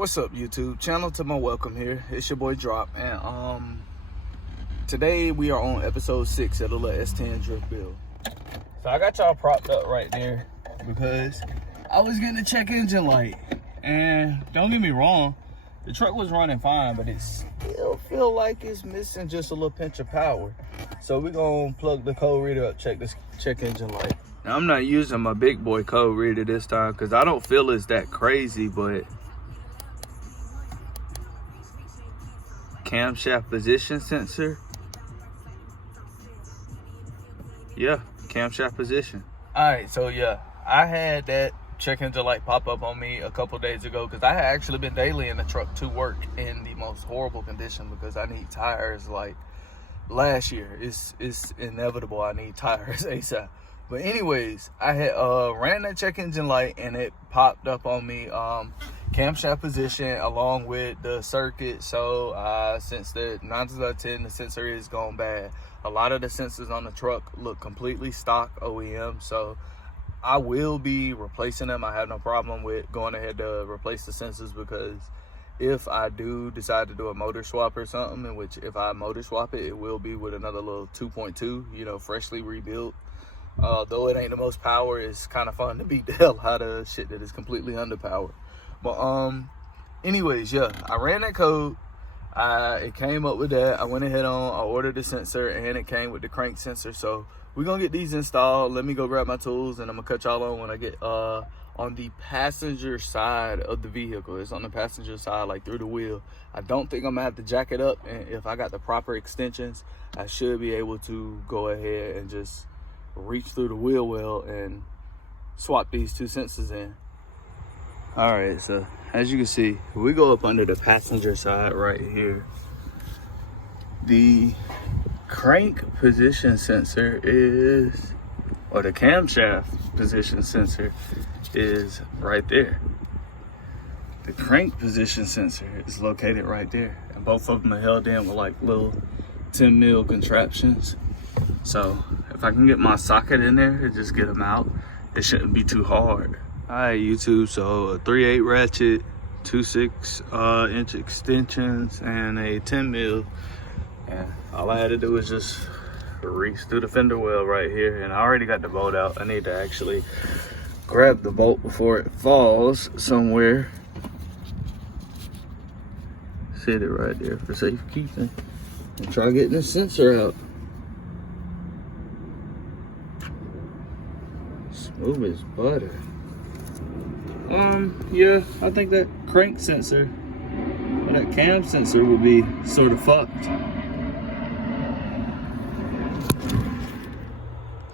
What's up, YouTube? Channel to my welcome here. It's your boy Drop, and today we are on episode 6 of the little S10 drift build. So I got y'all propped up right there because I was getting a check engine light, and don't get me wrong, the truck was running fine, but it still feel like it's missing just a little pinch of power. So we're gonna plug the code reader up, check this check engine light. Now I'm not using my big boy code reader this time because I don't feel it's that crazy, but camshaft position sensor. Yeah, camshaft position. All right, so yeah, I had that check engine light pop up on me a couple days ago because I had actually been daily in the truck to work in the most horrible condition because I need tires like last year. It's inevitable I need tires ASAP. But anyways, I had ran that check engine light and it popped up on me camshaft position along with the circuit. So since the 9 times out of 10 the sensor is gone bad. A lot of the sensors on the truck look completely stock OEM, so I will be replacing them. I have no problem with going ahead to replace the sensors because if I do decide to do a motor swap or something, in which if I motor swap it, it will be with another little 2.2, you know, freshly rebuilt. Though it ain't the most power, it's kind of fun to beat the hell out of shit that is completely underpowered. But anyways, yeah, I ran that code. It came up with that. I went ahead I ordered the sensor, and it came with the crank sensor. So we're gonna get these installed. Let me go grab my tools, and I'm gonna cut y'all on when I get on the passenger side of the vehicle. It's on the passenger side, like through the wheel. I don't think I'm gonna have to jack it up, and if I got the proper extensions, I should be able to go ahead and just reach through the wheel well and swap these two sensors in. All right, so as you can see, we go up under the passenger side right here. The crank position sensor is, or the camshaft position sensor is right there. The crank position sensor is located right there, and both of them are held in with like little 10 mil contraptions. So if I can get my socket in there and just get them out, it shouldn't be too hard. All right, YouTube, so a 3/8 ratchet, 2 6-inch extensions, and a 10 mil. And all I had to do was just reach through the fender well right here. And I already got the bolt out. I need to actually grab the bolt before it falls somewhere. Sit it right there for safekeeping. And try getting the sensor out. Smooth as butter. Yeah, I think that crank sensor, or that cam sensor will be sort of fucked.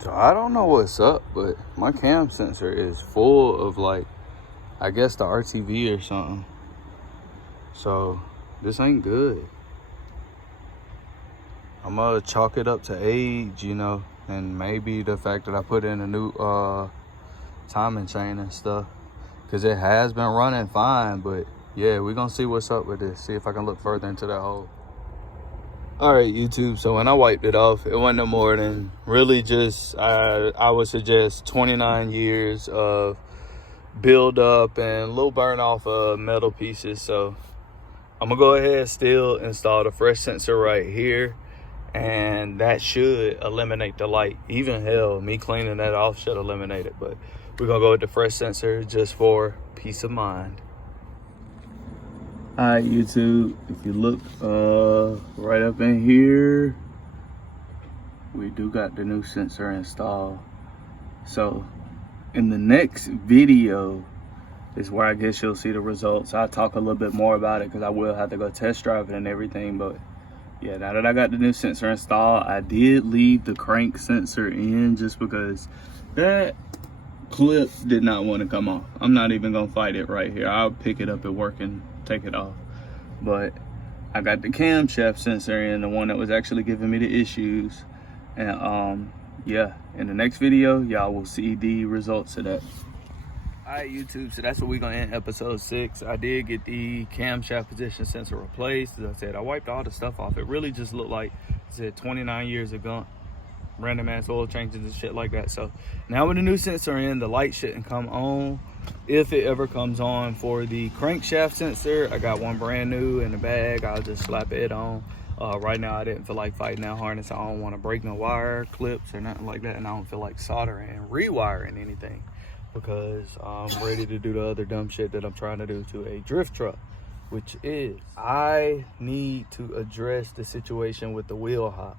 So I don't know what's up, but my cam sensor is full of like, I guess the RTV or something. So this ain't good. I'm gonna chalk it up to age, you know, and maybe the fact that I put in a new timing chain and stuff, because it has been running fine. But yeah, we're gonna see what's up with this, see if I can look further into that hole. All right, YouTube, so when I wiped it off, it wasn't no more than really just I would suggest 29 years of build up and a little burn off of metal pieces. So I'm gonna go ahead still install the fresh sensor right here, and that should eliminate the light. Even hell, me cleaning that off should eliminate it. But we're gonna go with the fresh sensor just for peace of mind. All right, YouTube, if you look right up in here, we do got the new sensor installed. So in the next video is where I guess you'll see the results. I'll talk a little bit more about it because I will have to go test drive it and everything. But yeah, now that I got the new sensor installed, I did leave the crank sensor in just because that clip did not want to come off. I'm not even gonna fight it right here. I'll pick it up at work and take it off. But I got the camshaft sensor in, the one that was actually giving me the issues. And yeah, in the next video, y'all will see the results of that. All right, YouTube, so that's what we're gonna end episode 6. I did get the camshaft position sensor replaced. As I said, I wiped all the stuff off. It really just looked like, I said, 29 years ago. Random ass oil changes and shit like that. So now with the new sensor in, the light shouldn't come on. if it ever comes on. For the crankshaft sensor, I got one brand new in the bag. I'll just slap it on. Right now I didn't feel like fighting that harness. I don't want to break no wire clips or nothing like that, and I don't feel like soldering and rewiring anything, because I'm ready to do the other dumb shit that I'm trying to do to a drift truck, which is I need to address the situation with the wheel hop.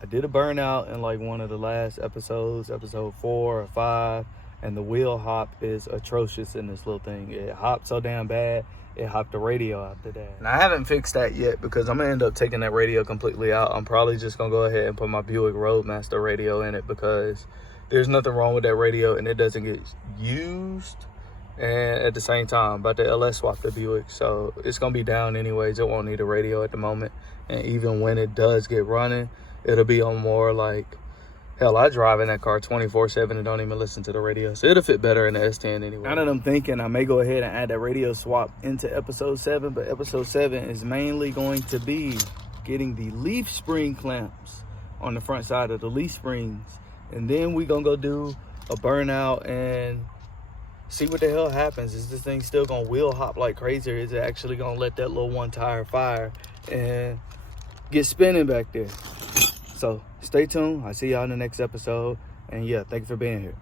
I did a burnout in like one of the last episodes, episode 4 or 5, and the wheel hop is atrocious in this little thing. It hopped so damn bad, it hopped the radio after that. And I haven't fixed that yet, because I'm gonna end up taking that radio completely out. I'm probably just gonna go ahead and put my Buick Roadmaster radio in it, because there's nothing wrong with that radio and it doesn't get used. And at the same time, I'm about to LS swap the Buick, so it's gonna be down anyways. It won't need a radio at the moment, and even when it does get running, it'll be on more like, hell, I drive in that car 24/7 and don't even listen to the radio, so it'll fit better in the S10 anyway. Now that I'm thinking, I may go ahead and add that radio swap into episode 7, but episode 7 is mainly going to be getting the leaf spring clamps on the front side of the leaf springs, and then we gonna go do a burnout and see what the hell happens. Is this thing still gonna wheel hop like crazy, or is it actually gonna let that little one tire fire and get spinning back there? So stay tuned. I'll see y'all in the next episode. And yeah, thank you for being here.